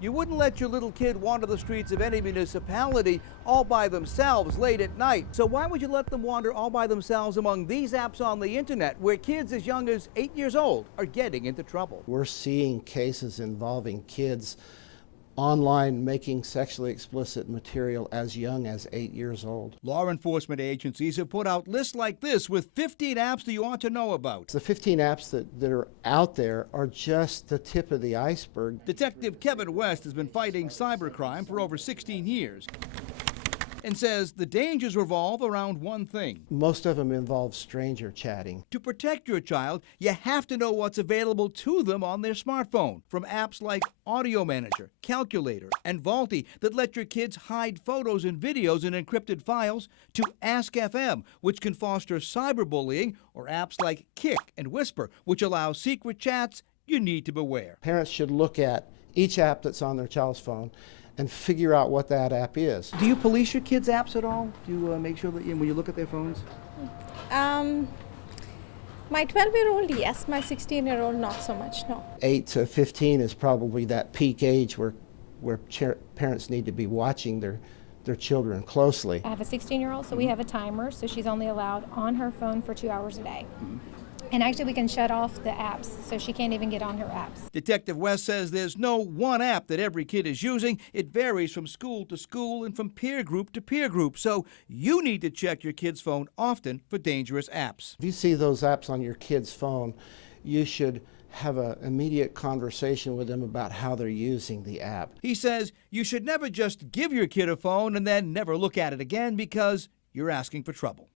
You wouldn't let your little kid wander the streets of any municipality all by themselves late at night. So why would you let them wander all by themselves among these apps on the internet where kids as young as 8 years old are getting into trouble? We're seeing cases involving kids online making sexually explicit material as young as 8 years old. Law enforcement agencies have put out lists like this with 15 apps that you ought to know about. The 15 apps that are out there are just the tip of the iceberg. Detective Kevin West has been fighting cybercrime for over 16 years and says the dangers revolve around one thing. Most of them involve stranger chatting. To protect your child, you have to know what's available to them on their smartphone, from apps like Audio Manager, Calculator, and Vaulty that let your kids hide photos and videos in encrypted files, to Ask FM, which can foster cyberbullying, or apps like Kick and Whisper, which allow secret chats. You need to beware. Parents should look at each app that's on their child's phone and figure out what that app is. Do you police your kids' apps at all? Do you make sure that when you look at their phones? My 12-year-old, yes. My 16-year-old, not so much, no. 8 to 15 is probably that peak age where parents need to be watching their children closely. I have a 16-year-old, so we have a timer, so she's only allowed on her phone for 2 hours a day. And actually, we can shut off the apps, so she can't even get on her apps. Detective West says there's no one app that every kid is using. It varies from school to school and from peer group to peer group. So you need to check your kid's phone often for dangerous apps. If you see those apps on your kid's phone, you should have an immediate conversation with them about how they're using the app. He says you should never just give your kid a phone and then never look at it again, because you're asking for trouble.